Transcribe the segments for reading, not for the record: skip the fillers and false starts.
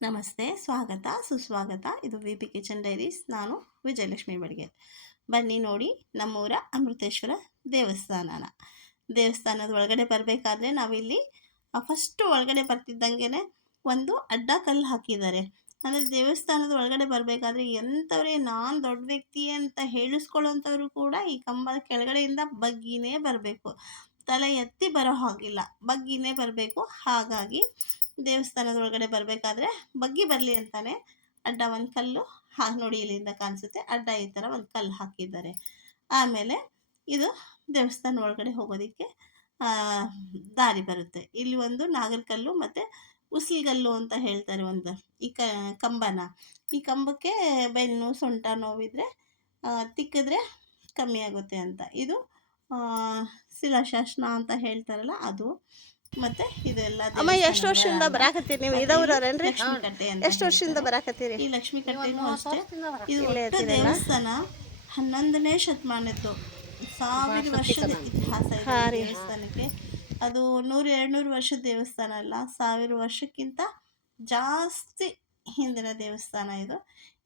ನಮಸ್ತೆ, ಸ್ವಾಗತ, ಸುಸ್ವಾಗತ. ಇದು ವಿ ಪಿ ಕಿಚನ್ ಡೈರೀಸ್. ನಾನು ವಿಜಯಲಕ್ಷ್ಮಿ ಬಡಿಗೇರ್. ಬನ್ನಿ ನೋಡಿ ನಮ್ಮೂರ ಅಮೃತೇಶ್ವರ ದೇವಸ್ಥಾನದ ಒಳಗಡೆ ಬರಬೇಕಾದ್ರೆ ನಾವಿಲ್ಲಿ ಫಸ್ಟು ಒಳಗಡೆ ಬರ್ತಿದ್ದಂಗೆ ಒಂದು ಅಡ್ಡ ಕಲ್ಲು ಹಾಕಿದ್ದಾರೆ. ಅಂದರೆ ದೇವಸ್ಥಾನದ ಒಳಗಡೆ ಬರಬೇಕಾದ್ರೆ ಎಂಥವ್ರೆ ನಾನು ದೊಡ್ಡ ವ್ಯಕ್ತಿ ಅಂತ ಹೇಳಿಸ್ಕೊಳ್ಳೋಂಥವ್ರು ಕೂಡ ಈ ಕಂಬದ ಕೆಳಗಡೆಯಿಂದ ಬಗ್ಗಿನೇ ಬರಬೇಕು, ತಲೆ ಎತ್ತಿ ಬರೋ ಹಾಗಿಲ್ಲ, ಬಗ್ಗಿನೇ ಬರಬೇಕು. ಹಾಗಾಗಿ ದೇವಸ್ಥಾನದ ಒಳಗಡೆ ಬರಬೇಕಾದ್ರೆ ಬಗ್ಗಿ ಬರಲಿ ಅಂತಾನೆ ಅಡ್ಡ ಒಂದು ಕಲ್ಲು ನೋಡಿ, ಇಲ್ಲಿಂದ ಕಾಣಿಸುತ್ತೆ ಅಡ್ಡ ಈ ಥರ ಒಂದು ಕಲ್ಲು ಹಾಕಿದ್ದಾರೆ. ಆಮೇಲೆ ಇದು ದೇವಸ್ಥಾನ ಒಳಗಡೆ ಹೋಗೋದಕ್ಕೆ ದಾರಿ ಬರುತ್ತೆ. ಇಲ್ಲಿ ಒಂದು ನಾಗರಕಲ್ಲು ಮತ್ತು ಉಸಿಲ್ಗಲ್ಲು ಅಂತ ಹೇಳ್ತಾರೆ. ಒಂದು ಈ ಕಂಬನ, ಈ ಕಂಬಕ್ಕೆ ಬೆನ್ನು ಸೊಂಟ ನೋವಿದ್ರೆ ತಿಕ್ಕಿದ್ರೆ ಕಮ್ಮಿ ಆಗುತ್ತೆ ಅಂತ. ಇದು ಶಿಲಾಶಾಸನ ಅಂತ ಹೇಳ್ತಾರಲ್ಲ ಅದು. ಮತ್ತೆ ಇದೆಲ್ಲ ಅಮ್ಮ ಎಷ್ಟು ವರ್ಷದಿಂದ ಬರಾಕತ್ತೀರಿ ನೀವು? ಇದವ್ರೇನ್ರಿ? ಲಕ್ಷ್ಮಿ ಕಟ್ಟೆ ಅಂತ. ಎಷ್ಟು ವರ್ಷದಿಂದ ಬರಾಕತ್ತೀರಿ? ಈ ಲಕ್ಷ್ಮಿ ಕಟ್ಟೆನೂ ಅಷ್ಟೇ. ಇದು ಒಟ್ಟು ದೇವಸ್ಥಾನ 11ನೇ ಶತಮಾನದ್ದು, 1000 ವರ್ಷದ ಇತಿಹಾಸ ಇದೆ ದೇವಸ್ಥಾನಕ್ಕೆ. ಅದು 100-200 ವರ್ಷದ ದೇವಸ್ಥಾನ ಅಲ್ಲ, 1000 ವರ್ಷಕ್ಕಿಂತ ಜಾಸ್ತಿ ಹಿಂದಿನ ದೇವಸ್ಥಾನ ಇದು.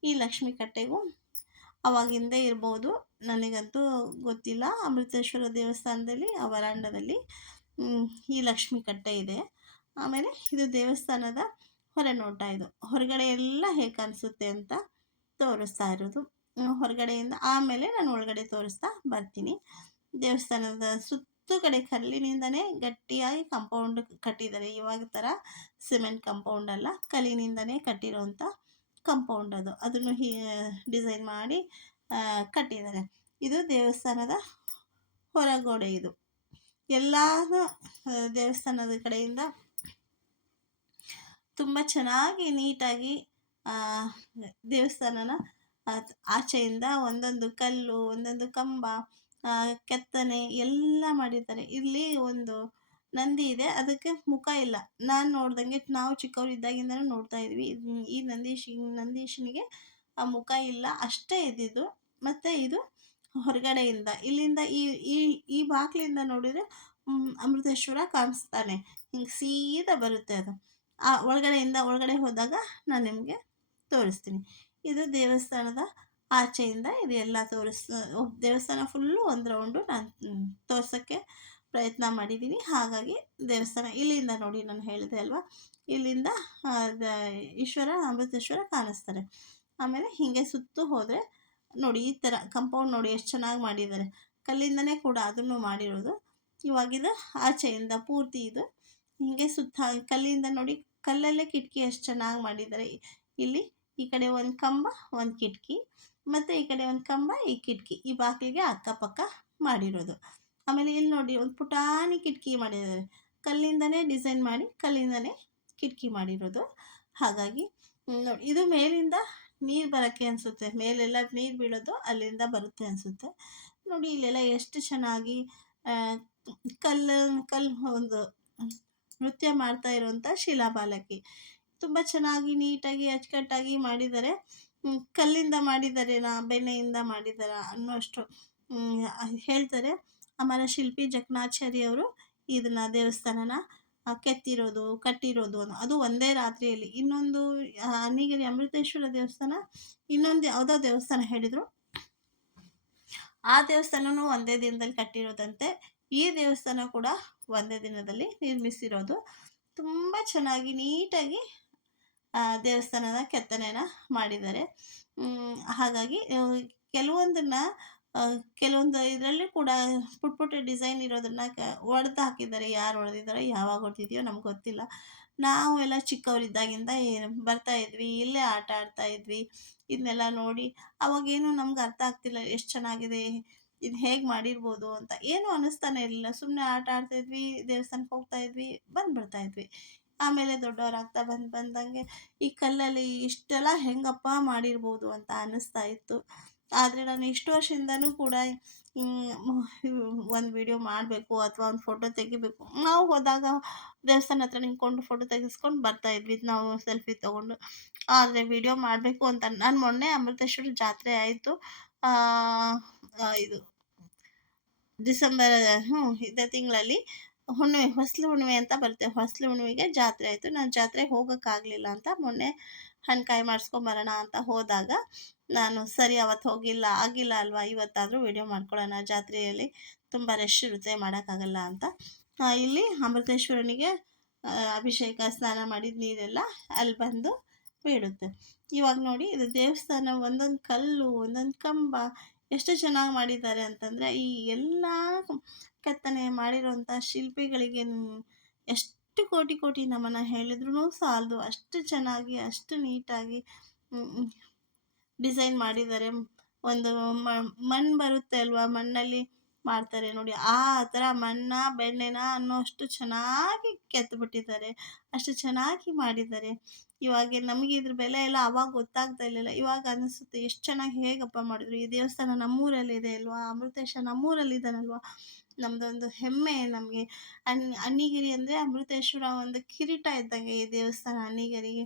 ಈ ಲಕ್ಷ್ಮಿ ಕಟ್ಟೆಗೂ ಅವಾಗಿಂದೇ ಇರ್ಬೋದು, ನನಗಂತೂ ಗೊತ್ತಿಲ್ಲ. ಅಮೃತೇಶ್ವರ ದೇವಸ್ಥಾನದಲ್ಲಿ ಆ ವರಾಂಡದಲ್ಲಿ ಈ ಲಕ್ಷ್ಮಿ ಕಟ್ಟೆ ಇದೆ. ಆಮೇಲೆ ಇದು ದೇವಸ್ಥಾನದ ಹೊರನೋಟ. ಇದು ಹೊರಗಡೆ ಎಲ್ಲ ಹೇಗೆ ಕಾಣಿಸುತ್ತೆ ಅಂತ ತೋರಿಸ್ತಾ ಇರೋದು ಹೊರಗಡೆಯಿಂದ. ಆಮೇಲೆ ನಾನು ಒಳಗಡೆ ತೋರಿಸ್ತಾ ಬರ್ತೀನಿ. ದೇವಸ್ಥಾನದ ಸುತ್ತು ಕಡೆ ಕಲ್ಲಿನಿಂದನೇ ಗಟ್ಟಿಯಾಗಿ ಕಾಂಪೌಂಡ್ ಕಟ್ಟಿದ್ದಾರೆ. ಇವಾಗ ಥರ ಸಿಮೆಂಟ್ ಕಾಂಪೌಂಡ್ ಅಲ್ಲ, ಕಲ್ಲಿನಿಂದನೇ ಕಟ್ಟಿರೋಂಥ ಕಾಂಪೌಂಡ್ ಅದು. ಅದನ್ನು ಡಿಸೈನ್ ಮಾಡಿ ಕಟ್ಟಿದ್ದಾರೆ. ಇದು ದೇವಸ್ಥಾನದ ಹೊರಗೋಡೆ. ಇದು ಎಲ್ಲ ದೇವಸ್ಥಾನದ ಕಡೆಯಿಂದ ತುಂಬ ಚೆನ್ನಾಗಿ ನೀಟಾಗಿ ದೇವಸ್ಥಾನನ ಆಚೆಯಿಂದ ಒಂದೊಂದು ಕಲ್ಲು, ಒಂದೊಂದು ಕಂಬ, ಕೆತ್ತನೆ ಎಲ್ಲ ಮಾಡಿದ್ದಾರೆ. ಇಲ್ಲಿ ಒಂದು ನಂದಿ ಇದೆ, ಅದಕ್ಕೆ ಮುಖ ಇಲ್ಲ. ನಾನು ನೋಡ್ದಂಗೆ, ನಾವು ಚಿಕ್ಕವರಿದ್ದಾಗಿಂದನೂ ನೋಡ್ತಾ ಇದ್ವಿ, ಈ ನಂದೀಶನಿಗೆ ಆ ಮುಖ ಇಲ್ಲ, ಅಷ್ಟೇ ಇದ್ದಿದ್ದು. ಮತ್ತು ಇದು ಹೊರಗಡೆಯಿಂದ, ಇಲ್ಲಿಂದ ಈ ಬಾಗಿಲಿಂದ ನೋಡಿದರೆ ಅಮೃತೇಶ್ವರ ಕಾಣಿಸ್ತಾನೆ, ಹಿಂಗೆ ಸೀದಾ ಬರುತ್ತೆ ಅದು. ಆ ಒಳಗಡೆ ಹೋದಾಗ ನಾನು ನಿಮಗೆ ತೋರಿಸ್ತೀನಿ. ಇದು ದೇವಸ್ಥಾನದ ಆಚೆಯಿಂದ ಇದು ಎಲ್ಲ ದೇವಸ್ಥಾನ ಫುಲ್ಲು ಒಂದು ರೌಂಡು ನಾನು ತೋರ್ಸೋಕ್ಕೆ ಪ್ರಯತ್ನ ಮಾಡಿದ್ದೀನಿ. ಹಾಗಾಗಿ ದೇವಸ್ಥಾನ ಇಲ್ಲಿಂದ ನೋಡಿ, ನಾನು ಹೇಳಿದೆ ಅಲ್ವಾ, ಇಲ್ಲಿಂದ ಅಮೃತೇಶ್ವರ ಕಾಣಿಸ್ತಾರೆ. ಆಮೇಲೆ ಹೀಗೆ ಸುತ್ತು ಹೋದರೆ ನೋಡಿ, ಈ ಥರ ಕಾಂಪೌಂಡ್ ನೋಡಿ ಎಷ್ಟು ಚೆನ್ನಾಗಿ ಮಾಡಿದ್ದಾರೆ. ಕಲ್ಲಿಂದನೇ ಕೂಡ ಅದನ್ನು ಮಾಡಿರೋದು. ಇವಾಗಿದು ಆಚೆಯಿಂದ ಪೂರ್ತಿ ಇದು ಹೀಗೆ ಸುತ್ತ ಕಲ್ಲಿಂದ ನೋಡಿ, ಕಲ್ಲಲ್ಲೇ ಕಿಟಕಿ ಎಷ್ಟು ಚೆನ್ನಾಗಿ ಮಾಡಿದ್ದಾರೆ. ಇಲ್ಲಿ ಈ ಕಡೆ ಒಂದು ಕಂಬ, ಒಂದು ಕಿಟಕಿ, ಮತ್ತು ಈ ಕಡೆ ಒಂದು ಕಂಬ, ಈ ಕಿಟಕಿ, ಈ ಬಾಗಿಲಿಗೆ ಅಕ್ಕಪಕ್ಕ ಮಾಡಿರೋದು. ಆಮೇಲೆ ಇಲ್ಲಿ ನೋಡಿ ಒಂದು ಪುಟಾಣಿ ಕಿಟಕಿ ಮಾಡಿದ್ದಾರೆ, ಕಲ್ಲಿಂದನೇ ಡಿಸೈನ್ ಮಾಡಿ ಕಲ್ಲಿಂದನೇ ಕಿಟಕಿ ಮಾಡಿರೋದು. ಹಾಗಾಗಿ ನೋಡಿ, ಇದು ಮೇಲಿಂದ ನೀರು ಬರೋಕ್ಕೆ ಅನಿಸುತ್ತೆ, ಮೇಲೆಲ್ಲ ನೀರು ಬೀಳೋದು ಅಲ್ಲಿಂದ ಬರುತ್ತೆ ಅನಿಸುತ್ತೆ. ನೋಡಿ ಇಲ್ಲೆಲ್ಲ ಎಷ್ಟು ಚೆನ್ನಾಗಿ ಕಲ್ಲು ಒಂದು ನೃತ್ಯ ಮಾಡ್ತಾ ಇರೋವಂಥ ಶಿಲಾಬಾಲಕಿ. ತುಂಬ ಚೆನ್ನಾಗಿ ನೀಟಾಗಿ ಅಚ್ಚುಕಟ್ಟಾಗಿ ಮಾಡಿದ್ದಾರೆ. ಕಲ್ಲಿಂದ ಮಾಡಿದ್ದಾರೆ ಬೆಣ್ಣೆಯಿಂದ ಮಾಡಿದ್ದಾರೆ ಅನ್ನೋಷ್ಟು ಹೇಳ್ತಾರೆ. ಆಮೇಲೆ ಶಿಲ್ಪಿ ಜಕಣಾಚಾರ್ಯ ಅವರು ಇದನ್ನು ದೇವಸ್ಥಾನನ ಕೆತ್ತಿರೋದು, ಕಟ್ಟಿರೋದು ಅದು ಒಂದೇ ರಾತ್ರಿಯಲ್ಲಿ. ಇನ್ನೊಂದು ಅನ್ನಿಗಿರಿ ಅಮೃತೇಶ್ವರ ದೇವಸ್ಥಾನ, ಇನ್ನೊಂದು ಯಾವುದೋ ದೇವಸ್ಥಾನ ಹೇಳಿದರು, ಆ ದೇವಸ್ಥಾನವೂ ಒಂದೇ ದಿನದಲ್ಲಿ ಕಟ್ಟಿರೋದಂತೆ. ಈ ದೇವಸ್ಥಾನ ಕೂಡ ಒಂದೇ ದಿನದಲ್ಲಿ ನಿರ್ಮಿಸಿರೋದು. ತುಂಬ ಚೆನ್ನಾಗಿ ನೀಟಾಗಿ ದೇವಸ್ಥಾನದ ಕೆತ್ತನೆನ ಮಾಡಿದ್ದಾರೆ. ಹಾಗಾಗಿ ಕೆಲವೊಂದು ಇದರಲ್ಲಿ ಕೂಡ ಪುಟ್ಟ ಡಿಸೈನ್ ಇರೋದನ್ನು ಹೊಡೆದು ಹಾಕಿದ್ದಾರೆ. ಯಾರು ಹೊಡೆದಿದ್ದಾರೋ, ಯಾವಾಗ ಹೊಡೆದಿದೆಯೋ ನಮ್ಗೆ ಗೊತ್ತಿಲ್ಲ. ನಾವು ಎಲ್ಲ ಚಿಕ್ಕವರಿದ್ದಾಗಿಂದ ಬರ್ತಾ ಇದ್ವಿ, ಇಲ್ಲೇ ಆಟ ಆಡ್ತಾ ಇದ್ವಿ. ಇದನ್ನೆಲ್ಲ ನೋಡಿ ಅವಾಗೇನು ನಮ್ಗೆ ಅರ್ಥ ಆಗ್ತಿಲ್ಲ, ಎಷ್ಟು ಚೆನ್ನಾಗಿದೆ, ಇದು ಹೇಗೆ ಮಾಡಿರ್ಬೋದು ಅಂತ ಏನೂ ಅನ್ನಿಸ್ತಾನೆ ಇರಲಿಲ್ಲ. ಸುಮ್ಮನೆ ಆಟ ಆಡ್ತಾಯಿದ್ವಿ, ದೇವಸ್ಥಾನಕ್ಕೆ ಹೋಗ್ತಾಯಿದ್ವಿ, ಬಂದುಬಿಡ್ತಾಯಿದ್ವಿ. ಆಮೇಲೆ ದೊಡ್ಡವರಾಗ್ತಾ ಬಂದಂಗೆ ಈ ಕಲ್ಲಲ್ಲಿ ಇಷ್ಟೆಲ್ಲ ಹೆಂಗಪ್ಪ ಮಾಡಿರ್ಬೋದು ಅಂತ ಅನ್ನಿಸ್ತಾ ಇತ್ತು. ಆದರೆ ನಾನು ಇಷ್ಟು ವರ್ಷದಿಂದನೂ ಕೂಡ ಒಂದು ವಿಡಿಯೋ ಮಾಡಬೇಕು ಅಥವಾ ಒಂದು ಫೋಟೋ ತೆಗಿಬೇಕು, ನಾವು ಹೋದಾಗ ದೇವಸ್ಥಾನ ಹತ್ರ ನಿಂತ್ಕೊಂಡು ಫೋಟೋ ತೆಗೆಸ್ಕೊಂಡು ಬರ್ತಾಯಿದ್ವಿ ನಾವು, ಸೆಲ್ಫಿ ತೊಗೊಂಡು. ಆದರೆ ವಿಡಿಯೋ ಮಾಡಬೇಕು ಅಂತ ನಾನು ಮೊನ್ನೆ ಅಮೃತೇಶ್ವರ ಜಾತ್ರೆ ಆಯಿತು, ಇದು ಡಿಸೆಂಬರ್ ಇದೇ ತಿಂಗಳಲ್ಲಿ ಹುಣ್ಣಿಮೆ ಹೊಸ್ಲು ಹುಣ್ಣಿಮೆ ಅಂತ ಬರುತ್ತೆ. ಹೊಸ್ಲು ಹುಣ್ಣಿಮೆಗೆ ಜಾತ್ರೆ ಆಯಿತು. ನಾನು ಜಾತ್ರೆಗೆ ಹೋಗೋಕ್ಕಾಗಲಿಲ್ಲ ಅಂತ ಮೊನ್ನೆ ಹಣ್ಣು ಮಾಡಿಸ್ಕೊಂಬರೋಣ ಅಂತ ಹೋದಾಗ ನಾನು ಸರಿ ಅವತ್ತು ಆಗಿಲ್ಲ ಅಲ್ವಾ, ಇವತ್ತಾದರೂ ವಿಡಿಯೋ ಮಾಡ್ಕೊಳ್ಳೋಣ, ಜಾತ್ರೆಯಲ್ಲಿ ತುಂಬ ರಶ್ ಇರುತ್ತೆ ಮಾಡೋಕ್ಕಾಗಲ್ಲ ಅಂತ ಇಲ್ಲಿ ಅಮೃತೇಶ್ವರನಿಗೆ ಅಭಿಷೇಕ ಸ್ನಾನ ಮಾಡಿದ ನೀರೆಲ್ಲ ಅಲ್ಲಿ ಬಂದು ಬೀಳುತ್ತೆ. ಇವಾಗ ನೋಡಿ, ಇದು ದೇವಸ್ಥಾನ ಒಂದೊಂದು ಕಲ್ಲು ಒಂದೊಂದು ಕಂಬ ಎಷ್ಟು ಚೆನ್ನಾಗಿ ಮಾಡಿದ್ದಾರೆ ಅಂತಂದರೆ, ಈ ಎಲ್ಲ ಕೆತ್ತನೆ ಮಾಡಿರೋಂಥ ಶಿಲ್ಪಿಗಳಿಗೆ ಎಷ್ಟು ಕೋಟಿ ಕೋಟಿ ನಮನ ಹೇಳಿದ್ರೂ ಸಾಲದು. ಅಷ್ಟು ಚೆನ್ನಾಗಿ ಅಷ್ಟು ನೀಟಾಗಿ ಡಿಸೈನ್ ಮಾಡಿದ್ದಾರೆ. ಒಂದು ಮಣ್ಣು ಬರುತ್ತೆ ಅಲ್ವಾ, ಮಣ್ಣಲ್ಲಿ ಮಾಡ್ತಾರೆ ನೋಡಿ, ಆ ಥರ ಮಣ್ಣ ಬೆಣ್ಣೆನ ಅನ್ನೋಷ್ಟು ಚೆನ್ನಾಗಿ ಕೆತ್ತಿಬಿಟ್ಟಿದ್ದಾರೆ. ಅಷ್ಟು ಚೆನ್ನಾಗಿ ಮಾಡಿದ್ದಾರೆ. ಇವಾಗ ನಮಗೆ ಇದ್ರ ಬೆಲೆ ಎಲ್ಲ ಆವಾಗ ಗೊತ್ತಾಗ್ತಾ ಇರಲಿಲ್ಲ. ಇವಾಗ ಅನಿಸುತ್ತೆ ಎಷ್ಟು ಚೆನ್ನಾಗಿ ಹೇಗಪ್ಪ ಮಾಡಿದ್ರು. ಈ ದೇವಸ್ಥಾನ ನಮ್ಮೂರಲ್ಲಿದೆ ಅಲ್ವಾ, ಅಮೃತೇಶ್ವರ ನಮ್ಮೂರಲ್ಲಿದ್ದಾನಲ್ವಾ, ನಮ್ಮದೊಂದು ಹೆಮ್ಮೆ ನಮಗೆ. ಅಣ್ಣಿಗಿರಿ ಅಂದರೆ ಅಮೃತೇಶ್ವರ ಒಂದು ಕಿರೀಟ ಇದ್ದಂಗೆ ಈ ದೇವಸ್ಥಾನ ಅಣ್ಣಿಗಿರಿಗೆ.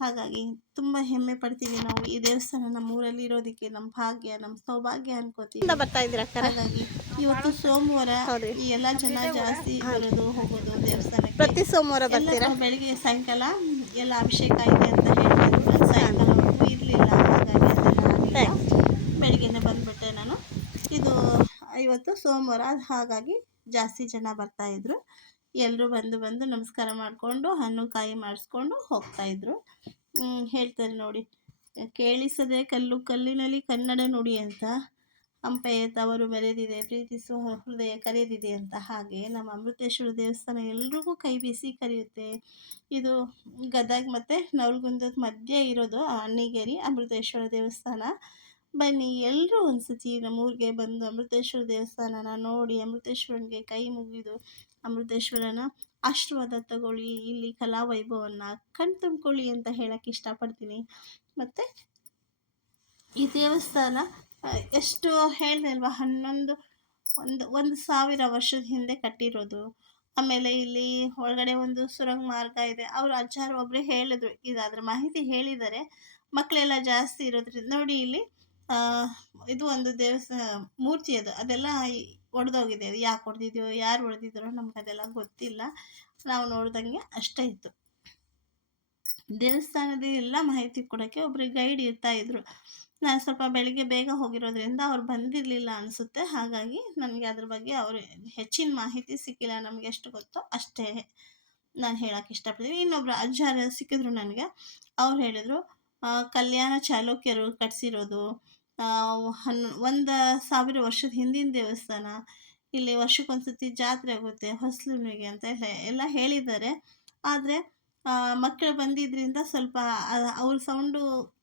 ಹಾಗಾಗಿ ತುಂಬ ಹೆಮ್ಮೆ ಪಡ್ತೀವಿ ನಾವು ಈ ದೇವಸ್ಥಾನ ನಮ್ಮೂರಲ್ಲಿ ಇರೋದಕ್ಕೆ. ನಮ್ಮ ಭಾಗ್ಯ, ನಮ್ಮ ಸೌಭಾಗ್ಯ ಅನ್ಕೋತೀವಿ. ಬರ್ತಾ ಇದ್ದೀರಾ ಅಕ್ಕ? ಹಾಗಾಗಿ ಇವತ್ತು ಸೋಮವಾರ ಹೌದ್ರಿ. ಈ ಎಲ್ಲ ಜನ ಜಾಸ್ತಿ ಬರೋದು ಹೋಗೋದು ದೇವಸ್ಥಾನಕ್ಕೆ. ಪ್ರತಿ ಸೋಮವಾರ ಬರ್ತೀರಾ? ಎಲ್ಲ ಬೆಳಿಗ್ಗೆ ಸಾಯಂಕಾಲ ಎಲ್ಲ ಅಭಿಷೇಕ ಇದೆ ಅಂತ ಹೇಳಿದ್ರು. ನಾನು ಸಾಯಂಕಾಲವರೆಗೂ ಇರಲಿಲ್ಲ, ಹಾಗಾಗಿ ಅದೆಲ್ಲ ಆಗಲಿಲ್ಲ. ಬೆಳಿಗ್ಗೆನೆ ಬಂದುಬಿಟ್ಟೆ ನಾನು. ಇದು ಇವತ್ತು ಸೋಮವಾರ, ಹಾಗಾಗಿ ಜಾಸ್ತಿ ಜನ ಬರ್ತಾಯಿದ್ರು. ಎಲ್ಲರೂ ಬಂದು ನಮಸ್ಕಾರ ಮಾಡಿಕೊಂಡು ಹಣ್ಣು ಕಾಯಿ ಮಾಡಿಸ್ಕೊಂಡು ಹೋಗ್ತಾಯಿದ್ರು. ಹೇಳ್ತಾರೆ ನೋಡಿ, ಕೇಳಿಸದೆ ಕಲ್ಲು ಕಲ್ಲಿನಲ್ಲಿ ಕನ್ನಡ ನುಡಿ ಅಂತ, ಹಂಪೆಯ ತವರು ಮೆರೆದಿದೆ, ಪ್ರೀತಿಸುವ ಹೃದಯ ಕರೆದಿದೆ ಅಂತ. ಹಾಗೆ ನಮ್ಮ ಅಮೃತೇಶ್ವರ ದೇವಸ್ಥಾನ ಎಲ್ರಿಗೂ ಕೈ ಬೀಸಿ ಕರೆಯುತ್ತೆ. ಇದು ಗದಗ ಮತ್ತು ನವಲಗುಂದದ ಮಧ್ಯೆ ಇರೋದು ಅಣ್ಣಿಗೇರಿ ಅಮೃತೇಶ್ವರ ದೇವಸ್ಥಾನ. ಬನ್ನಿ ಎಲ್ಲರೂ ಒಂದ್ಸತಿ ನಮ್ಮೂರಿಗೆ ಬಂದು ಅಮೃತೇಶ್ವರ ದೇವಸ್ಥಾನನ ನೋಡಿ, ಅಮೃತೇಶ್ವರನಿಗೆ ಕೈ ಮುಗಿದು ಅಮೃತೇಶ್ವರನ ಆಶೀರ್ವಾದ ತಗೊಳ್ಳಿ. ಇಲ್ಲಿ ಕಲಾವೈಭವವನ್ನು ಕಣ್ತುಂಬ್ಕೊಳ್ಳಿ ಅಂತ ಹೇಳಕ್ಕೆ ಇಷ್ಟಪಡ್ತೀನಿ. ಮತ್ತು ಈ ದೇವಸ್ಥಾನ ಎಷ್ಟು ಹೇಳಿದೆ ಅಲ್ವಾ, 1,000 ವರ್ಷದ ಹಿಂದೆ ಕಟ್ಟಿರೋದು. ಆಮೇಲೆ ಇಲ್ಲಿ ಒಳಗಡೆ ಒಂದು ಸುರಂಗ ಮಾರ್ಗ ಇದೆ. ಅವರು ಅಜ್ಜಾರು ಒಬ್ಬರೇ ಹೇಳಿದ್ರು, ಇದು ಅದ್ರ ಮಾಹಿತಿ ಹೇಳಿದ್ದಾರೆ. ಮಕ್ಕಳೆಲ್ಲ ಜಾಸ್ತಿ ಇರೋದ್ರಿಂದ ನೋಡಿ, ಇಲ್ಲಿ ಇದು ಒಂದು ದೇವಸ್ಥಾನ ಮೂರ್ತಿ ಅದೆಲ್ಲ ಒಡೆದೋಗಿದೆ. ಅದು ಯಾಕೆ ಹೊಡೆದಿದೆಯೋ, ಯಾರು ಹೊಡೆದಿದ್ದಾರೋ ನಮ್ಗೆ ಅದೆಲ್ಲ ಗೊತ್ತಿಲ್ಲ. ನಾವು ನೋಡ್ದಂಗೆ ಅಷ್ಟೇ ಇತ್ತು. ದೇವಸ್ಥಾನದ ಎಲ್ಲ ಮಾಹಿತಿ ಕೊಡೋಕ್ಕೆ ಒಬ್ಬರು ಗೈಡ್ ಇರ್ತಾಯಿದ್ರು. ನಾನು ಸ್ವಲ್ಪ ಬೆಳಿಗ್ಗೆ ಬೇಗ ಹೋಗಿರೋದ್ರಿಂದ ಅವ್ರು ಬಂದಿರಲಿಲ್ಲ ಅನಿಸುತ್ತೆ. ಹಾಗಾಗಿ ನನಗೆ ಅದ್ರ ಬಗ್ಗೆ ಅವರು ಹೆಚ್ಚಿನ ಮಾಹಿತಿ ಸಿಕ್ಕಿಲ್ಲ. ನಮಗೆ ಎಷ್ಟು ಗೊತ್ತೋ ಅಷ್ಟೇ ನಾನು ಹೇಳೋಕ್ಕೆ ಇಷ್ಟಪಡ್ತೀನಿ. ಇನ್ನೊಬ್ಬರು ಅಜ್ಜಾರು ಸಿಕ್ಕಿದ್ರು ನನಗೆ. ಅವ್ರು ಹೇಳಿದರು, ಕಲ್ಯಾಣ ಚಾಲುಕ್ಯರು ಕಟ್ಟಿಸಿರೋದು, 1,000 ವರ್ಷದ ಹಿಂದಿನ ದೇವಸ್ಥಾನ. ಇಲ್ಲಿ ವರ್ಷಕ್ಕೊಂದ್ಸತಿ ಜಾತ್ರೆ ಆಗುತ್ತೆ ಹೊಸ್ಲುನಿಗೆ ಅಂತ ಎಲ್ಲ ಹೇಳಿದ್ದಾರೆ. ಆದರೆ ಮಕ್ಕಳು ಬಂದಿದ್ದರಿಂದ ಸ್ವಲ್ಪ ಅವ್ರ ಸೌಂಡು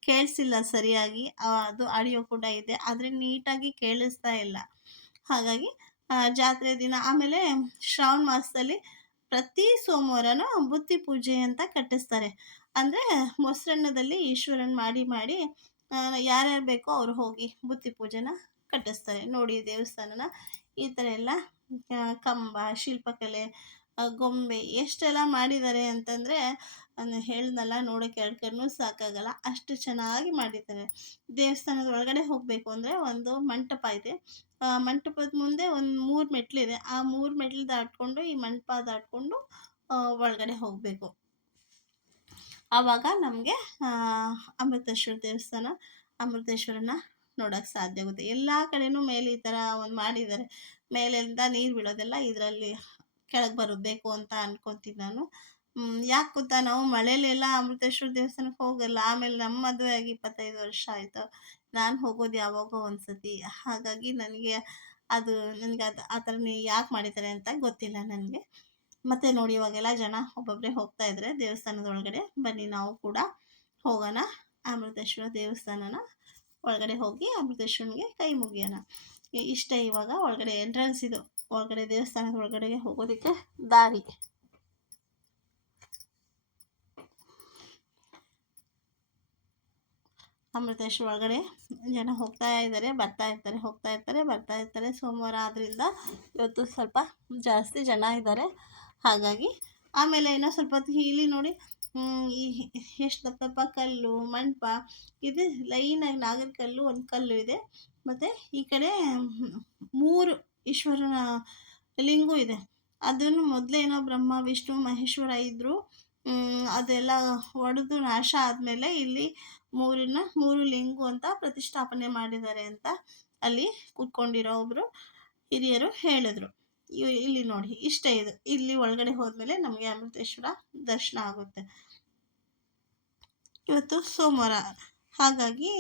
ಕೇಳಿಸಿಲ್ಲ ಸರಿಯಾಗಿ. ಅದು ಆಡಿಯೋ ಕೂಡ ಇದೆ, ಆದರೆ ನೀಟಾಗಿ ಕೇಳಿಸ್ತಾ ಇಲ್ಲ. ಹಾಗಾಗಿ ಜಾತ್ರೆ ದಿನ, ಆಮೇಲೆ ಶ್ರಾವಣ ಮಾಸದಲ್ಲಿ ಪ್ರತಿ ಸೋಮವಾರನೂ ಬುತ್ತಿ ಪೂಜೆ ಅಂತ ಕಟ್ಟಿಸ್ತಾರೆ. ಅಂದರೆ ಮೊಸರನ್ನದಲ್ಲಿ ಈಶ್ವರನ ಮಾಡಿ ಯಾರ್ಯಾರು ಬೇಕೋ ಅವ್ರು ಹೋಗಿ ಬುತ್ತಿ ಪೂಜೆನ ಕಟ್ಟಿಸ್ತಾರೆ. ನೋಡಿ ದೇವಸ್ಥಾನನ ಈ ಥರ ಎಲ್ಲ ಕಂಬ, ಶಿಲ್ಪಕಲೆ, ಗೊಂಬೆ ಎಷ್ಟೆಲ್ಲ ಮಾಡಿದ್ದಾರೆ ಅಂತಂದರೆ ಹೇಳ್ದಲ್ಲ, ನೋಡೋಕ್ಕೆ 2 ಕಣ್ಣು ಸಾಕಾಗಲ್ಲ, ಅಷ್ಟು ಚೆನ್ನಾಗಿ ಮಾಡಿದ್ದಾರೆ. ದೇವಸ್ಥಾನದ ಒಳಗಡೆ ಹೋಗಬೇಕು ಅಂದರೆ ಒಂದು ಮಂಟಪ ಇದೆ. ಮಂಟಪದ ಮುಂದೆ ಒಂದು 3 ಮೆಟ್ಲಿದೆ. ಆ 3 ಮೆಟ್ಲು ದಾಟ್ಕೊಂಡು ಈ ಮಂಟಪ ದಾಟ್ಕೊಂಡು ಒಳಗಡೆ ಹೋಗಬೇಕು. ಆವಾಗ ನಮಗೆ ಅಮೃತೇಶ್ವರ ದೇವಸ್ಥಾನ, ಅಮೃತೇಶ್ವರನ ನೋಡೋಕ್ಕೆ ಸಾಧ್ಯ ಆಗುತ್ತೆ. ಎಲ್ಲ ಕಡೆನೂ ಮೇಲೆ ಈ ಥರ ಒಂದು ಮಾಡಿದ್ದಾರೆ. ಮೇಲಿಂದ ನೀರು ಬೀಳೋದೆಲ್ಲ ಇದರಲ್ಲಿ ಕೆಳಗೆ ಬರಬೇಕು ಅಂತ ಅನ್ಕೊತೀನಿ ನಾನು. ಯಾಕೆ ಗೊತ್ತಾ, ನಾವು ಮಳೆಯಲ್ಲೆಲ್ಲ ಅಮೃತೇಶ್ವರ ದೇವಸ್ಥಾನಕ್ಕೆ ಹೋಗಲ್ಲ. ಆಮೇಲೆ ನಮ್ಮ ಮದುವೆ ಆಗಿ 25 ವರ್ಷ ಆಯಿತು. ನಾನು ಹೋಗೋದು ಯಾವಾಗೋ ಒಂದ್ಸತಿ. ಹಾಗಾಗಿ ನನಗೆ ಅದು ಆ ಥರ ಯಾಕೆ ಮಾಡಿದ್ದಾರೆ ಅಂತ ಗೊತ್ತಿಲ್ಲ ನನಗೆ. ಮತ್ತು ನೋಡಿ, ಇವಾಗೆಲ್ಲ ಜನ ಒಬ್ಬೊಬ್ಬರೇ ಹೋಗ್ತಾ ಇದ್ದಾರೆ ದೇವಸ್ಥಾನದ ಒಳಗಡೆ. ಬನ್ನಿ ನಾವು ಕೂಡ ಹೋಗೋಣ, ಅಮೃತೇಶ್ವರ ದೇವಸ್ಥಾನನ ಒಳಗಡೆ ಹೋಗಿ ಅಮೃತೇಶ್ವರನಿಗೆ ಕೈ ಮುಗಿಯೋಣ. ಇಷ್ಟೇ ಇವಾಗ ಒಳಗಡೆ ಎಂಟ್ರೆನ್ಸ್. ಇದು ಒಳಗಡೆ ದೇವಸ್ಥಾನದ ಒಳಗಡೆಗೆ ಹೋಗೋದಕ್ಕೆ ದಾರಿ. ಅಮೃತೇಶ್ವರ ಒಳಗಡೆ ಜನ ಹೋಗ್ತಾ ಇದ್ದಾರೆ, ಬರ್ತಾ ಇರ್ತಾರೆ. ಸೋಮವಾರ ಆದ್ದರಿಂದ ಇವತ್ತು ಸ್ವಲ್ಪ ಜಾಸ್ತಿ ಜನ ಇದ್ದಾರೆ. ಹಾಗಾಗಿ ಆಮೇಲೆ ಇನ್ನೂ ಸ್ವಲ್ಪ ಹೊತ್ತು ಇಲ್ಲಿ ನೋಡಿ, ಎಷ್ಟು ದಪ್ಪ ಕಲ್ಲು ಮಂಟಪ ಇದೆ. ಲೈನಾಗಿ ನಾಗರಕಲ್ಲು ಒಂದು ಕಲ್ಲು ಇದೆ. ಮತ್ತು ಈ ಕಡೆ 3 ಈಶ್ವರನ ಲಿಂಗು ಇದೆ. ಅದನ್ನು ಮೊದಲೇನೋ ಬ್ರಹ್ಮ ವಿಷ್ಣು ಮಹೇಶ್ವರ ಇದ್ದರು. ಅದೆಲ್ಲ ಒಡೆದು ನಾಶ ಆದಮೇಲೆ ಇಲ್ಲಿ ಮೂರು ಲಿಂಗು ಅಂತ ಪ್ರತಿಷ್ಠಾಪನೆ ಮಾಡಿದ್ದಾರೆ ಅಂತ ಅಲ್ಲಿ ಕೂತ್ಕೊಂಡಿರೋ ಒಬ್ಬರು ಹಿರಿಯರು ಹೇಳಿದ್ರು. ಇಲ್ಲಿ ನೋಡಿ ಇಷ್ಟೇ ಇದು. ಇಲ್ಲಿ ಒಳಗಡೆ ಹೋದ್ಮೇಲೆ ನಮಗೆ ಅಮೃತೇಶ್ವರ ದರ್ಶನ ಆಗುತ್ತೆ. ಇವತ್ತು ಸೋಮವಾರ, ಹಾಗಾಗಿ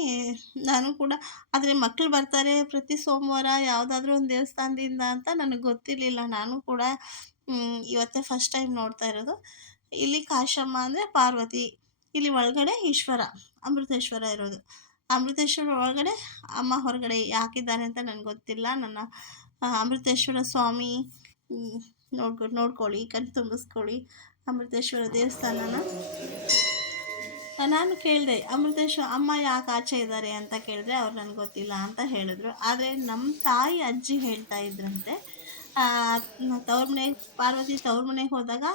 ನಾನು ಕೂಡ, ಆದರೆ ಮಕ್ಕಳು ಬರ್ತಾರೆ ಪ್ರತಿ ಸೋಮವಾರ ಯಾವುದಾದ್ರೂ ಒಂದು ದೇವಸ್ಥಾನದಿಂದ ಅಂತ ನನಗೆ ಗೊತ್ತಿರಲಿಲ್ಲ. ನಾನು ಕೂಡ ಇವತ್ತೇ ಫಸ್ಟ್ ಟೈಮ್ ನೋಡ್ತಾ ಇರೋದು. ಇಲ್ಲಿ ಕಾಶಮ್ಮ ಅಂದರೆ ಪಾರ್ವತಿ, ಇಲ್ಲಿ ಒಳಗಡೆ ಈಶ್ವರ ಅಮೃತೇಶ್ವರ ಇರೋದು. ಅಮೃತೇಶ್ವರ ಒಳಗಡೆ, ಅಮ್ಮ ಹೊರಗಡೆ ಹಾಕಿದ್ದಾರೆ ಅಂತ ನನಗೆ ಗೊತ್ತಿಲ್ಲ. ನನ್ನ ಅಮೃತೇಶ್ವರ ಸ್ವಾಮಿ ನೋಡ್ಕೊಳ್ಳಿ, ಕಣ್ ತುಂಬಿಸ್ಕೊಳ್ಳಿ ಅಮೃತೇಶ್ವರ ದೇವಸ್ಥಾನನ. ನಾನು ಕೇಳಿದೆ ಅಮೃತೇಶ್ವರ ಅಮ್ಮ ಯಾಕೆ ಆಚೆ ಇದ್ದಾರೆ ಅಂತ ಕೇಳಿದ್ರೆ ಅವ್ರು ನನಗೆ ಗೊತ್ತಿಲ್ಲ ಅಂತ ಹೇಳಿದ್ರು. ಆದರೆ ನಮ್ಮ ತಾಯಿ ಅಜ್ಜಿ ಹೇಳ್ತಾ ಇದ್ರಂತೆ, ತವ್ರ ಮನೆಗೆ ಪಾರ್ವತಿ ತವ್ರ ಮನೆಗೆ ಹೋದಾಗ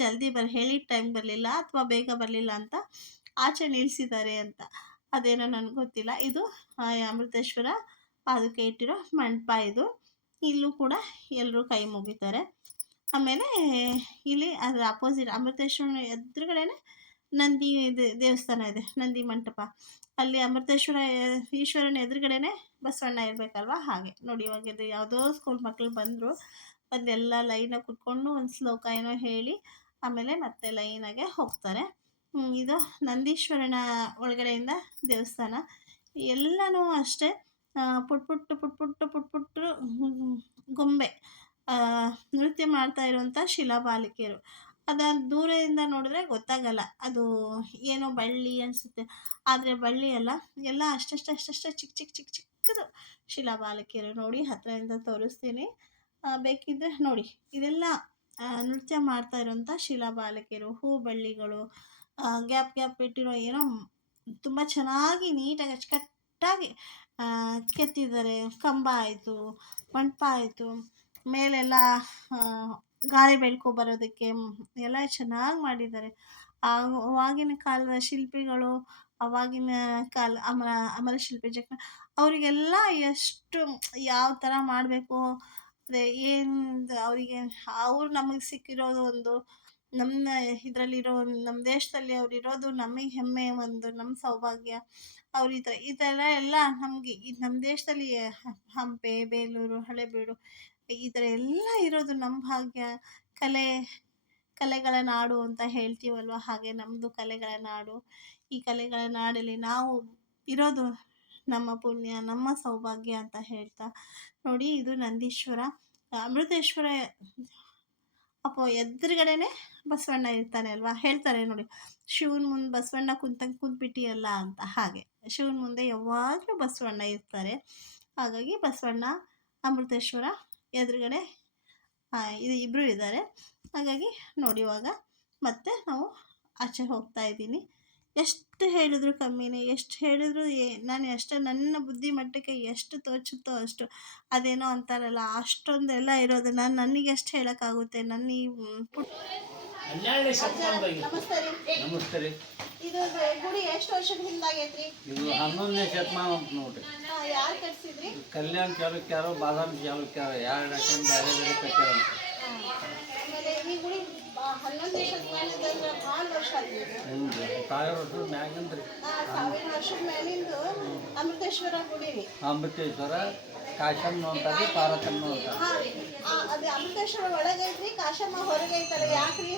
ಜಲ್ದಿ ಹೇಳಿದ ಟೈಮ್ ಬರಲಿಲ್ಲ ಅಥವಾ ಬೇಗ ಬರಲಿಲ್ಲ ಅಂತ ಆಚೆ ನಿಲ್ಲಿಸಿದ್ದಾರೆ ಅಂತ. ಅದೇನೋ ನನಗೆ ಗೊತ್ತಿಲ್ಲ. ಇದು ಅಮೃತೇಶ್ವರ ಪಾದುಕೆ ಇಟ್ಟಿರೋ ಮಂಟಪ ಇದು. ಇಲ್ಲೂ ಕೂಡ ಎಲ್ಲರೂ ಕೈ ಮುಗಿತಾರೆ. ಆಮೇಲೆ ಇಲ್ಲಿ ಅದರ ಅಪೋಸಿಟ್ ಅಮೃತೇಶ್ವರನ ಎದುರುಗಡೆನೆ ನಂದಿ ದೇವಸ್ಥಾನ ಇದೆ, ನಂದಿ ಮಂಟಪ. ಅಲ್ಲಿ ಅಮೃತೇಶ್ವರ ಈಶ್ವರನ ಎದುರುಗಡೆನೆ ಬಸವಣ್ಣ ಇರಬೇಕಲ್ವ, ಹಾಗೆ ನೋಡಿ. ಇವಾಗ ಇದು ಯಾವುದೋ ಸ್ಕೂಲ್ ಮಕ್ಕಳು ಬಂದರು, ಬಂದೆಲ್ಲ ಲೈನಾಗಿ ಕುತ್ಕೊಂಡು ಒಂದು ಶ್ಲೋಕ ಏನೋ ಹೇಳಿ ಆಮೇಲೆ ಮತ್ತೆ ಲೈನಾಗೆ ಹೋಗ್ತಾರೆ. ಇದು ನಂದೀಶ್ವರನ ಒಳಗಡೆಯಿಂದ ದೇವಸ್ಥಾನ. ಎಲ್ಲನೂ ಅಷ್ಟೇ ಪುಟ್ಟ ಗೊಂಬೆ ನೃತ್ಯ ಮಾಡ್ತಾ ಇರುವಂಥ ಶಿಲಾಬಾಲಿಕೆಯರು. ಅದನ್ನು ದೂರದಿಂದ ನೋಡಿದ್ರೆ ಗೊತ್ತಾಗಲ್ಲ, ಅದು ಏನೋ ಬಳ್ಳಿ ಅನಿಸುತ್ತೆ. ಆದರೆ ಬಳ್ಳಿ ಅಲ್ಲ, ಎಲ್ಲ ಅಷ್ಟೇ ಚಿಕ್ಕದು ಶಿಲಾಬಾಲಿಕೆಯರು. ನೋಡಿ ಹತ್ತಿರದಿಂದ ತೋರಿಸ್ತೀನಿ, ಬೇಕಿದ್ದರೆ ನೋಡಿ. ಇದೆಲ್ಲ ನೃತ್ಯ ಮಾಡ್ತಾ ಇರೋಂಥ ಶಿಲಾಬಾಲಿಕೆಯರು. ಹೂ ಬಳ್ಳಿಗಳು ಗ್ಯಾಪ್ ಇಟ್ಟಿರೋ ಏನೋ ತುಂಬ ಚೆನ್ನಾಗಿ ನೀಟಾಗಿ ಅಚ್ಚುಕಟ್ಟಾಗಿ ಕೆತ್ತಿದ್ದಾರೆ. ಕಂಬ ಆಯಿತು, ಮಂಟಪ ಆಯಿತು, ಮೇಲೆಲ್ಲ ಗಾಳಿ ಬೆಳಕು ಬರೋದಕ್ಕೆ ಎಲ್ಲ ಚೆನ್ನಾಗಿ ಮಾಡಿದ್ದಾರೆ. ಆವಾಗಿನ ಕಾಲದ ಶಿಲ್ಪಿಗಳು, ಆವಾಗಿನ ಕಾಲ ಅಮರ ಶಿಲ್ಪಿ ಅವರಿಗೆಲ್ಲ ಎಷ್ಟು ಯಾವ ಥರ ಮಾಡಬೇಕು, ಅದೇ ಏನು ಅವರಿಗೆ ಅವ್ರು ನಮಗೆ ಸಿಕ್ಕಿರೋದು ಒಂದು, ನಮ್ಮ ಇದರಲ್ಲಿರೋ ನಮ್ಮ ದೇಶದಲ್ಲಿ ಅವ್ರು ಇರೋದು ನಮಗೆ ಹೆಮ್ಮೆ, ಒಂದು ನಮ್ಮ ಸೌಭಾಗ್ಯ. ಅವ್ರು ಈ ಥರ ಎಲ್ಲ ನಮಗೆ ನಮ್ಮ ದೇಶದಲ್ಲಿ ಹಂಪೆ, ಬೇಲೂರು, ಹಳೆಬೀಡು ಈ ಥರ ಎಲ್ಲ ಇರೋದು ನಮ್ಮ ಭಾಗ್ಯ. ಕಲೆಗಳ ನಾಡು ಅಂತ ಹೇಳ್ತೀವಲ್ವ, ಹಾಗೆ ನಮ್ಮದು ಕಲೆಗಳ ನಾಡು. ಈ ಕಲೆಗಳ ನಾಡಲ್ಲಿ ನಾವು ಇರೋದು ನಮ್ಮ ಪುಣ್ಯ, ನಮ್ಮ ಸೌಭಾಗ್ಯ ಅಂತ ಹೇಳ್ತಾ ನೋಡಿ. ಇದು ನಂದೀಶ್ವರ. ಅಮೃತೇಶ್ವರ ಎದುರುಗಡೆನೆ ಬಸವಣ್ಣ ಇರ್ತಾನೆ ಅಲ್ವಾ, ಹೇಳ್ತಾರೆ ನೋಡಿ, ಶಿವನ ಮುಂದೆ ಬಸವಣ್ಣ ಕುಂತ್ಬಿಟ್ಟಿಯಲ್ಲ ಅಂತ. ಹಾಗೆ ಶಿವನ ಮುಂದೆ ಯಾವಾಗಲೂ ಬಸವಣ್ಣ ಇರ್ತಾರೆ. ಹಾಗಾಗಿ ಬಸವಣ್ಣ ಅಮೃತೇಶ್ವರ ಎದುರುಗಡೆ ಇದು ಇಬ್ಬರು ಇದ್ದಾರೆ. ಹಾಗಾಗಿ ನೋಡಿ, ಇವಾಗ ಮತ್ತೆ ನಾವು ಆಚೆ ಹೋಗ್ತಾ ಇದ್ದೀನಿ. ಎಷ್ಟು ಹೇಳಿದ್ರು ಕಮ್ಮಿನೇ, ಎಷ್ಟು ಹೇಳಿದ್ರು ನಾನು ನನ್ನ ಬುದ್ಧಿ ಮಟ್ಟಕ್ಕೆ ಎಷ್ಟು ತೋಚುತ್ತೋ ಅಷ್ಟು. ಅದೇನೋ ಅಂತಾರಲ್ಲ, ಅಷ್ಟೊಂದೆಲ್ಲ ಇರೋದು ನನಗೆ ಎಷ್ಟು ಹೇಳೋಕ್ಕಾಗುತ್ತೆ. ನನ್ನ ಈ ನಮಸ್ತೆ ರೀ. ಇದು ಗುಡಿ ಎಷ್ಟು ವರ್ಷದ ಹಿಂದಾಗೈತ್ರಿ? ಇದು 11ನೇ ಶತಮಾನ ಅಂತ ನೋಡ್ರಿ. ಯಾರು ಕಟ್ಸಿದ್ರಿ? ಕಲ್ಯಾಣ ಚಾಲುಕ್ಯರು, ಬಾದಾಮಿ ಚಾಲುಕ್ಯರು, ಎರಡು ಹಾಕೊಂಡು ಬೇರೆ ಕಟ್ಟ್ಯಾರ. ಆಮೇಲೆ ಈ ಗುಡಿ 11ನೇ ಶತಮಾನದಿಂದ ಭಾಳ ವರ್ಷ ಆಗಿದೆ. 1000 ವರ್ಷದ ಮ್ಯಾಗಿಂದ್ರಿ. 1000 ವರ್ಷದ ಮೇಲಿಂದು ಅಮೃತೇಶ್ವರ ಗುಡಿ ರೀ. ಅಮೃತೇಶ್ವರ, ಕಾಶಮ್ಮ ಅಂತಾರೆ, ಪಾರ್ವತಮ್ಮ ಅಂತಾರೆ. ಅದು ಅಮೃತೇಶ್ವರ ಒಳಗೈತ್ರಿ, ಕಾಶಮ್ಮ ಹೊರಗೈತಲ್ಲ, ಯಾಕ್ರಿ?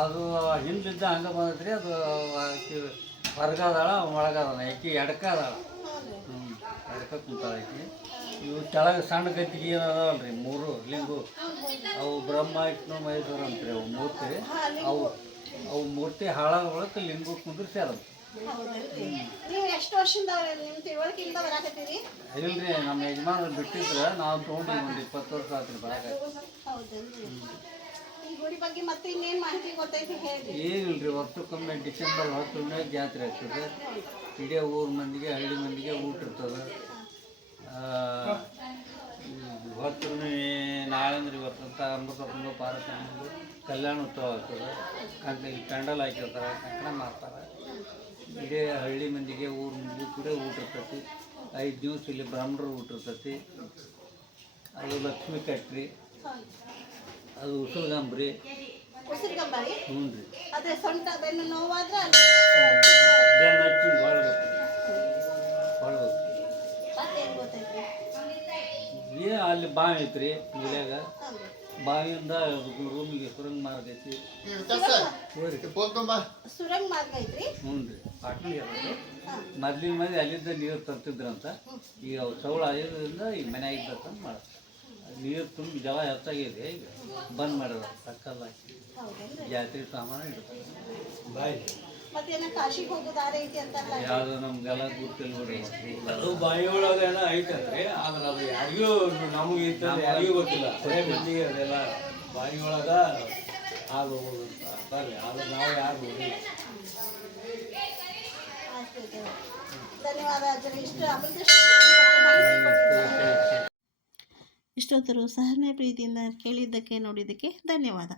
ಅದು ಹಿಂದಿದ್ದ ಹಂಗೆ ಬಂದೈತ್ರಿ. ಅದು ಹೊರಗದಾಳ, ಒಳಗದಾಳ, ಆಕಿ ಎಡಕ ಅದಾಳ. ಎಡಕ ಕುಂತಾಳ ಆಕಿ. ಇವು ಕೆಳಗೆ ಸಣ್ಣ ಗದ್ದಿಗೆ ಏನದಾವಲ್ರಿ 3 ಲಿಂಗು, ಅವು ಬ್ರಹ್ಮ ವಿಷ್ಣು ಮಹೇಶ್ವರ ಅಂತ್ರಿ. ಅವು ಮೂರ್ತಿ, ಅವು ಮೂರ್ತಿ ಹಾಳಾದ ಒಳಗೆ ಲಿಂಗು ಕುಂದ್ರಿಸಿ ಅದ. ನೀವು ಎಷ್ಟು ವರ್ಷದಿಂದ ನಿಮ್ಮ ತಿಳುವಳಿಕೆಯಿಂದ ಬರಾಕತ್ತೀರಿ? ಇಲ್ರಿ, ನಮ್ಮ ಯಜಮಾನ ಬಿಟ್ಟಿದ್ರೆ ನಾವು ತೊಗೊಂಡು ಒಂದು 20 ವರ್ಷ ಆತ್ರಿ ಬರಾಕ. ಹೌದಲ್ರಿ. ಈ ಗುಡಿ ಬಗ್ಗೆ ಮತ್ತೆ ಇನ್ನೇನು ಮಾಹಿತಿ ಗೊತ್ತೈತಿ ಹೇಳ್ರಿ. ಏನಿಲ್ರಿ, ವರ್ಷಕ್ಕೊಮ್ಮೆ ಡಿಸೆಂಬರ್ 10ನೇ ಜಾತ್ರೆ ಆಗ್ತದೆ. ಇಡೀ ಊರ ಮಂದಿಗೆ, ಹಳ್ಳಿ ಮಂದಿಗೆ ಊಟ ಇರ್ತದೆ. ಇವತ್ತು ನಾಳೆ ಅಂದ್ರೆ ಇವತ್ತಂತ ಅಮೃತಪ್ಪಂದು ಪಾರ್ವತಮ್ಮಂದು ಕಲ್ಯಾಣ ಉತ್ಸವ ಆಗ್ತದೆ. ಇಲ್ಲಿ ಪೆಂಡಲ್ ಹಾಕಿರ್ತಾರೆ, ಕಂಕಣ ಮಾಡ್ತಾರೆ. ಇಡೀ ಹಳ್ಳಿ ಮಂದಿಗೆ, ಊರ ಮಂದಿಗೆ ಕೂಡ ಊಟ ಇರ್ತೈತಿ. 5 ದಿವಸ ಇಲ್ಲಿ ಬ್ರಾಹ್ಮಣರು ಊಟ ಇರ್ತೈತಿ. ಅದು ಲಕ್ಷ್ಮಿ ಕಟ್ರಿ. ಅದು ಉಸುರುಗಂಬ್ರಿ. ಉಸಿರುಗಂಬರಿ. ಹ್ಞೂ ರೀ. ಅದೇ ಸೊಂಟ ಬೆನ್ನು ನೋವಾದ್ರೆ ಅಲ್ಲಿ ಬೆನ್ನು ಹಚ್ಚಿ ಹೊಳ್ಬೇಕು. ಮತ್ತೇನು ಗೊತ್ತೈತ್ರಿ? ಅಲ್ಲಿ ಬಾವಿ ಐತ್ರಿ ಮೂಲ್ಯಾಗ. ಬಾವಿಯಿಂದ ರೂಮಿಗೆ ಸುರಂಗ ಮಾರ್ಗ ಐತಿ. ಸುರಂಗ ಮಾರ್ಗ ಐತ್ರಿ. ಹ್ಞೂ ರೀ. ಪಾಟ್ನಿಗೆ ಮೊದ್ಲಿನ ಮಂದಿ ಅಲ್ಲಿದ್ದ ನೀರು ತರ್ತಿದ್ರಂತ. ಈಗ ಅವ್ರು ಸೌಳ ಆಗಿರೋದ್ರಿಂದ ಈಗ ಮನ್ಯಾಗ ಇದ್ದತ್ತಂತ ಮಾಡ್ತಾರೆ. ನೀರು ತುಂಬಿ ಜಲ ಹೆಚ್ಚಾಗಿದೆ, ಈಗ ಬಂದ್ ಮಾಡ್ಯಾರ. ತಕ್ಕಲ್ಲ ಜಾತ್ರೆ ಸಾಮಾನು ಇಡ್ತಾರೆ. ಬಾಯಿ ಮತ್ತೇನ ಕಾಶಿಗೆ ಹೋಗೋ ದಾರಿ ಐತಿ ಅಂತಾರಲ್ಲ, ಯಾವುದು ನಮ್ಗೆಲ್ಲ ಗೊತ್ತಿಲ್ಲ ಬಿಡ್ರಿ. ಅದು ಬಾಯಿ ಒಳಗೆ ಏನೋ ಐತಂದ್ರೆ ಆದ್ರೆ ಅದು ಯಾರಿಗೂ ನಮಗೆ ಇರ್ತದೆ ಯಾರಿಗೂ ಗೊತ್ತಿಲ್ಲ. ಮಂದಿಗೆ ಅದೆಲ್ಲ ಬಾಯಿ ಒಳಗ ಹಾಲು ಹೋಗುತ್ತ ಅಂತಾರೆ. ಆದ್ರೆ ನಾವು ಯಾರು ನೋಡಿಲ್ಲ. ಧನ್ಯವಾದ ಅಜ್ಜರಿ. ಇಷ್ಟೊತ್ತರು ಸಹನೆ ಪ್ರೀತಿಯಿಂದ ಕೇಳಿದ್ದಕ್ಕೆ ನೋಡಿದ್ದಕ್ಕೆ ಧನ್ಯವಾದ.